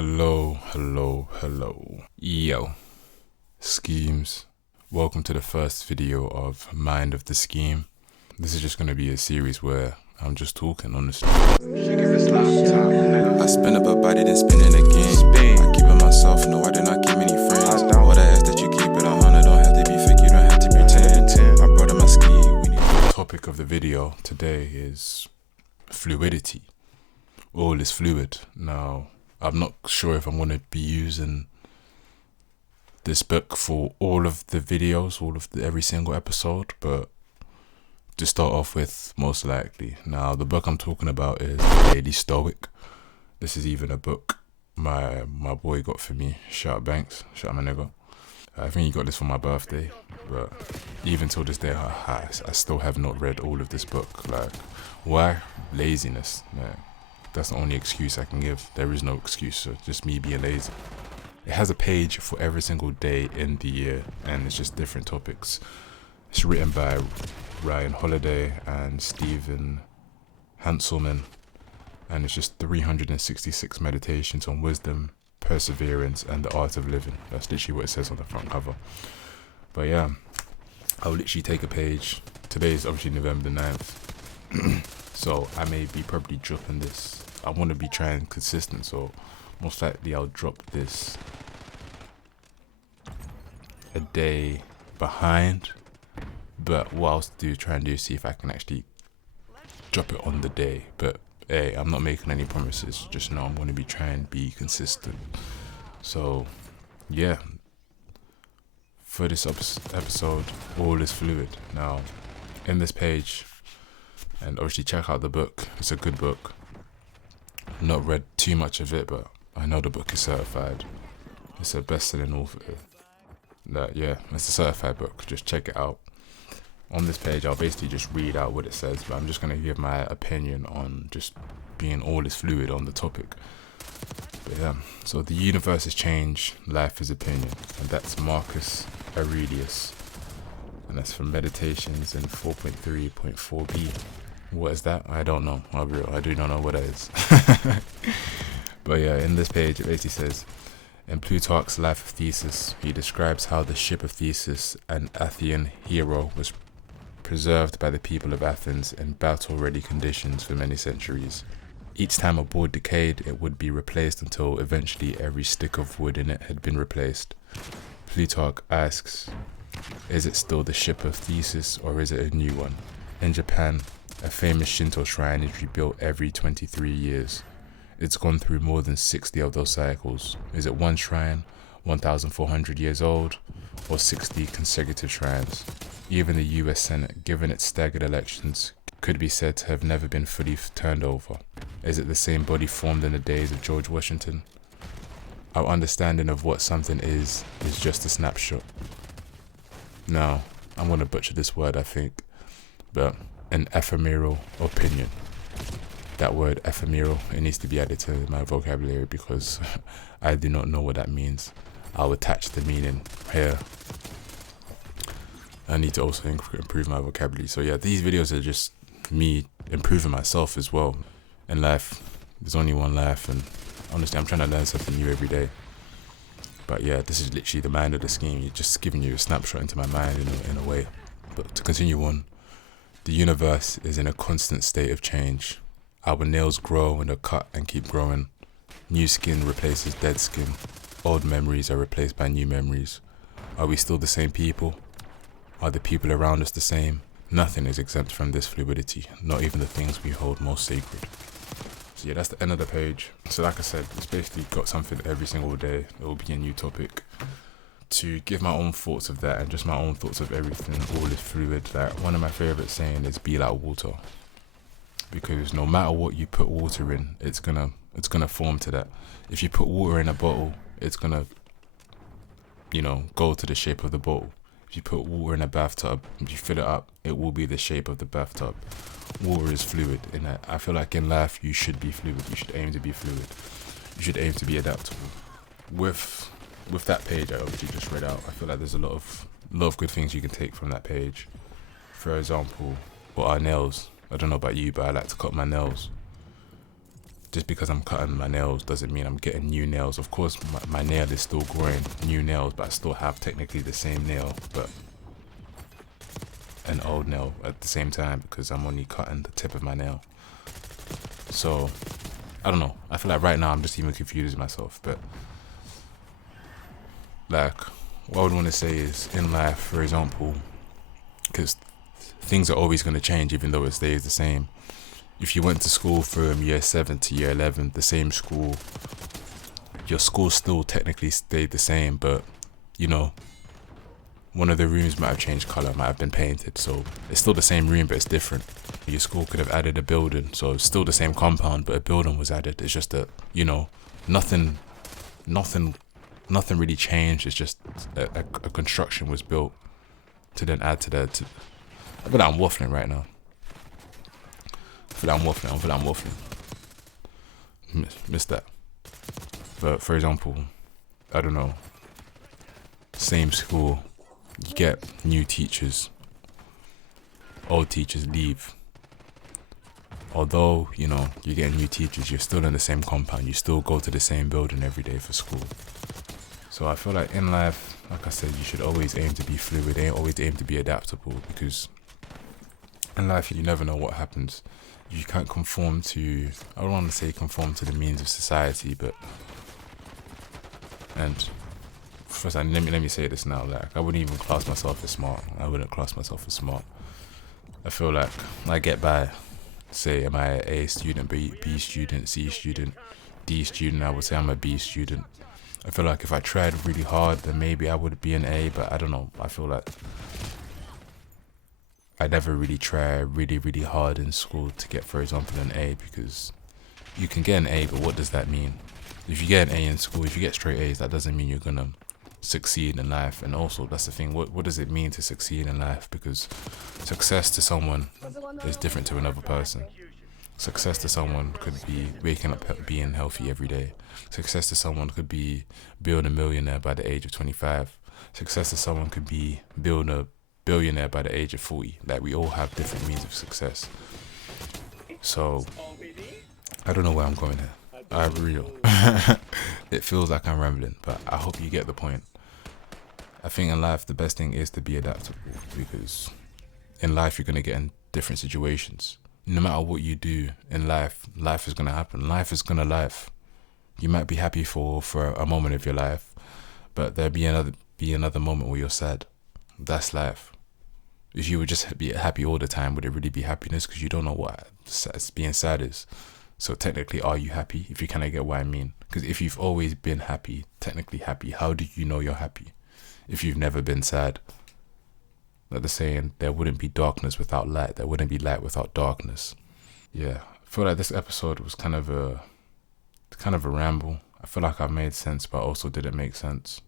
Hello. Yo, schemes. Welcome to the first video of Mind of the Scheme. This is just going to be a series where I'm just talking, honestly. I spin up a body, then spin it again. I keep it myself, no, I do not keep many friends. All I ask that you keep it 100, don't have to be fake, you don't have to pretend. I brought up my ski. The topic of the video today is fluidity. All is fluid. Now, I'm not sure if I'm going to be using this book for all of the videos, every single episode, but to start off with, most likely. Now, the book I'm talking about is Daily Stoic. This is even a book my boy got for me. Shout out Banks, shout out my nigga. I think he got this for my birthday, but even till this day, I still have not read all of this book. Like, why? Laziness. Like, that's the only excuse I can give. There is no excuse, so just me being lazy. It has a page for every single day in the year, and it's just different topics. It's written by Ryan Holiday and Stephen Hanselman, and it's just 366 meditations on wisdom, perseverance, and the art of living. That's literally what it says on the front cover. But yeah, I'll literally take a page. Today is obviously November 9th. So I may be probably dropping this. I want to be trying consistent, so most likely I'll drop this a day behind. But what I'll try and do is see if I can actually drop it on the day. But hey, I'm not making any promises. Just know I'm going to be trying to be consistent. So yeah, for this episode, all is fluid. Now, in this page, and obviously check out the book. It's a good book. Not read too much of it, but I know the book is certified. It's a best-selling author. It's a certified book. Just check it out. On this page, I'll basically just read out what it says, but I'm just going to give my opinion on just being all is fluid on the topic. But yeah, so the universe is change, life is opinion, and that's Marcus Aurelius. And that's from Meditations in 4.3.4b. What is that? I don't know. I'll be real. I do not know what that is. But yeah, in this page, it basically says, in Plutarch's Life of Theseus, he describes how the ship of Theseus, an Athenian hero, was preserved by the people of Athens in battle-ready conditions for many centuries. Each time a board decayed, it would be replaced until eventually every stick of wood in it had been replaced. Plutarch asks, is it still the ship of Theseus, or is it a new one? In Japan, a famous Shinto shrine is rebuilt every 23 years. It's gone through more than 60 of those cycles. Is it one shrine, 1,400 years old, or 60 consecutive shrines? Even the US Senate, given its staggered elections, could be said to have never been fully turned over. Is it the same body formed in the days of George Washington? Our understanding of what something is just a snapshot. Now, I'm going to butcher this word, I think, but an ephemeral opinion. That word ephemeral, it needs to be added to my vocabulary because I do not know what that means. I'll attach the meaning here. I need to also improve my vocabulary. So yeah, these videos are just me improving myself as well. In life, there's only one life, and honestly, I'm trying to learn something new every day. But yeah, this is literally the mind of the scheme. You're just giving you a snapshot into my mind in a way. But to continue on, the universe is in a constant state of change. Our nails grow and are cut and keep growing. New skin replaces dead skin. Old memories are replaced by new memories. Are we still the same people? Are the people around us the same? Nothing is exempt from this fluidity, not even the things we hold most sacred. So yeah, that's the end of the page. So like I said, it's basically got something every single day. There will be a new topic. To give my own thoughts of that and just my own thoughts of everything, all is fluid. Like, one of my favorite saying is be like water. Because no matter what you put water in, it's gonna form to that. If you put water in a bottle, it's gonna, go to the shape of the bottle. If you put water in a bathtub, if you fill it up, it will be the shape of the bathtub. Water is fluid. I feel like in life, you should be fluid. You should aim to be fluid. You should aim to be adaptable. With that page I obviously just read out, I feel like there's a lot of good things you can take from that page. For example, what are nails? I don't know about you, but I like to cut my nails. just because I'm cutting my nails doesn't mean I'm getting new nails. Of course, my nail is still growing new nails, but I still have technically the same nail, but an old nail at the same time because I'm only cutting the tip of my nail. So, I don't know. I feel like right now I'm just even confusing myself, but like, what I would want to say is in life, for example, because things are always going to change even though it stays the same. If you went to school from year 7 to year 11, the same school, your school still technically stayed the same, but, you know, one of the rooms might have changed colour, might have been painted, so it's still the same room, but it's different. Your school could have added a building, so it's still the same compound, but a building was added. It's just that, you know, nothing really changed. It's just a construction was built to then add to that. I feel like I'm waffling right now. I feel like I'm waffling. Missed that. But for example, I don't know, same school, you get new teachers, old teachers leave. Although, you know, you're getting new teachers, you're still in the same compound, you still go to the same building every day for school. So I feel like in life, like I said, you should always aim to be fluid, always aim to be adaptable, because in life you never know what happens. You can't conform to, I don't want to say conform to the means of society, but, and first let me say this now, like I wouldn't even class myself as smart. I feel like I get by. Say, am I a student, B student, C student, D student? I would say I'm a B student. I feel like if I tried really hard, then maybe I would be an A, but I don't know. I feel like I never really try really hard in school to get, for example, an A, because you can get an A, but what does that mean? If you get an A in school, if you get straight A's, that doesn't mean you're gonna succeed in life. And also, that's the thing, what does it mean to succeed in life? Because success to someone is different to another person. Success to someone could be waking up being healthy every day. Success to someone could be building a millionaire by the age of 25. Success to someone could be building a billionaire by the age of 40. Like, we all have different means of success. So I don't know where I'm going here. I'm real. It feels like I'm rambling, but I hope you get the point. I think in life the best thing is to be adaptable, because in life you're going to get in different situations. No matter what you do in life, life is going to happen. Life is going to life. You might be happy for a moment of your life, but there'll be another moment where you're sad. That's life. If you would just be happy all the time, would it really be happiness? Because you don't know what being sad is. So technically, are you happy? If you kind of get what I mean. Because if you've always been happy, technically happy, how do you know you're happy? If you've never been sad. Like the saying, there wouldn't be darkness without light. There wouldn't be light without darkness. Yeah, I feel like this episode was kind of a ramble. I feel like I made sense, but also didn't make sense.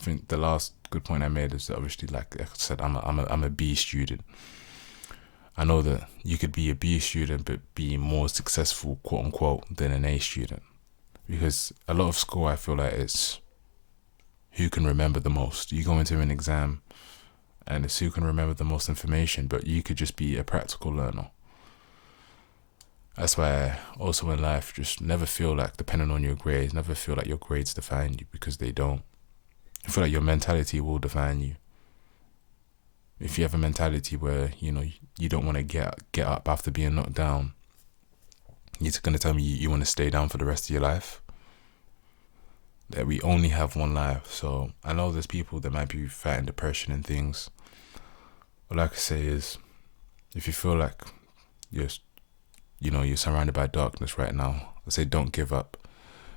I think the last good point I made is that obviously, like I said, I'm a B student. I know that you could be a B student but be more successful, quote unquote, than an A student. Because a lot of school, I feel like it's who can remember the most. You go into an exam and it's who can remember the most information, but you could just be a practical learner. That's why I also in life just never feel like, depending on your grades, never feel like your grades define you, because they don't. I feel like your mentality will define you. If you have a mentality where, you know, you don't want to get up after being knocked down, you're going to tell me you want to stay down for the rest of your life? That we only have one life. So I know there's people that might be fighting depression and things. All I can say is, if you feel like you're surrounded by darkness right now, I say don't give up.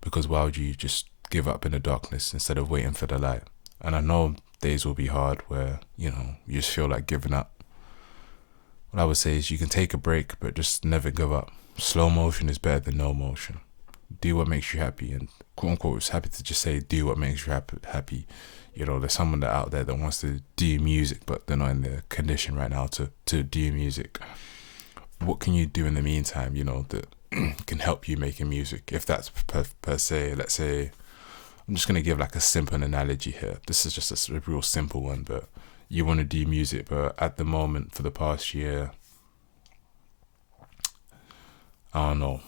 Because why would you just give up in the darkness instead of waiting for the light? And I know days will be hard where, you know, you just feel like giving up. What I would say is you can take a break, but just never give up. Slow motion is better than no motion. Do what makes you happy, and quote unquote, it's happy to just say do what makes you happy. You know, there's someone out there that wants to do music, but they're not in the condition right now to do music. What can you do in the meantime, you know, that can help you making music? If that's per se, let's say, I'm just going to give like a simple analogy here. This is just a real simple one, but you want to do music, but at the moment, for the past year, I don't know,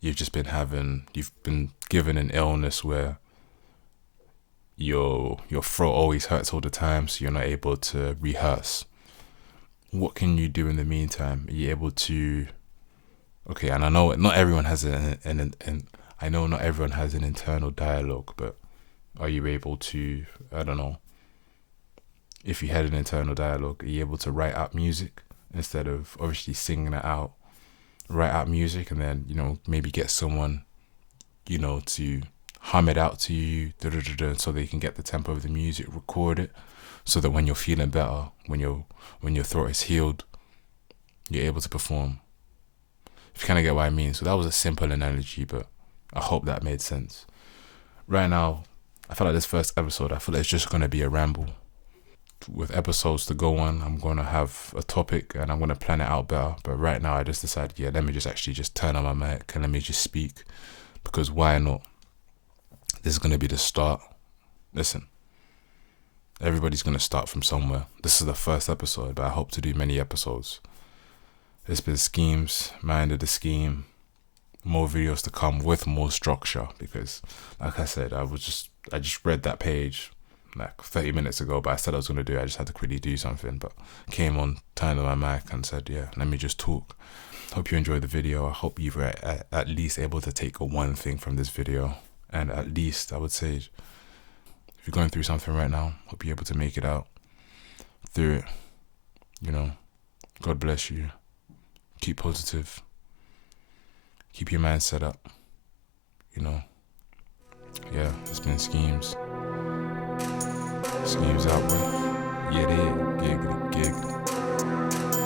you've been given an illness where your throat always hurts all the time, so you're not able to rehearse. What can you do in the meantime? Are you able to? Okay, and I know not everyone has I know not everyone has an internal dialogue, but are you able to? I don't know. If you had an internal dialogue, are you able to write out music instead of obviously singing it out? Write out music and then maybe get someone to hum it out to you, so they can get the tempo of the music, record it, so that when you're feeling better, when your throat is healed, you're able to perform. If you kind of get what I mean. So that was a simple analogy, but I hope that made sense. Right now, I feel like this first episode, I feel like it's just going to be a ramble. With episodes to go on, I'm going to have a topic and I'm going to plan it out better. But right now, I just decided, let me just turn on my mic and let me just speak. Because why not? This is going to be the start. Listen, everybody's going to start from somewhere. This is the first episode, but I hope to do many episodes. There's been schemes, mind of the scheme, more videos to come with more structure, because like I said, I just read that page like 30 minutes ago, but I said I was going to do it. I just had to quickly do something, but came on, turned on my mic and said, let me just talk. Hope you enjoyed the video. I hope you were at least able to take one thing from this video. And at least, I would say, if you're going through something right now, hope you're able to make it out through it. God bless you. Keep positive. Keep your mind set up. It's been schemes. Schemes out with. Yeah, they giggity.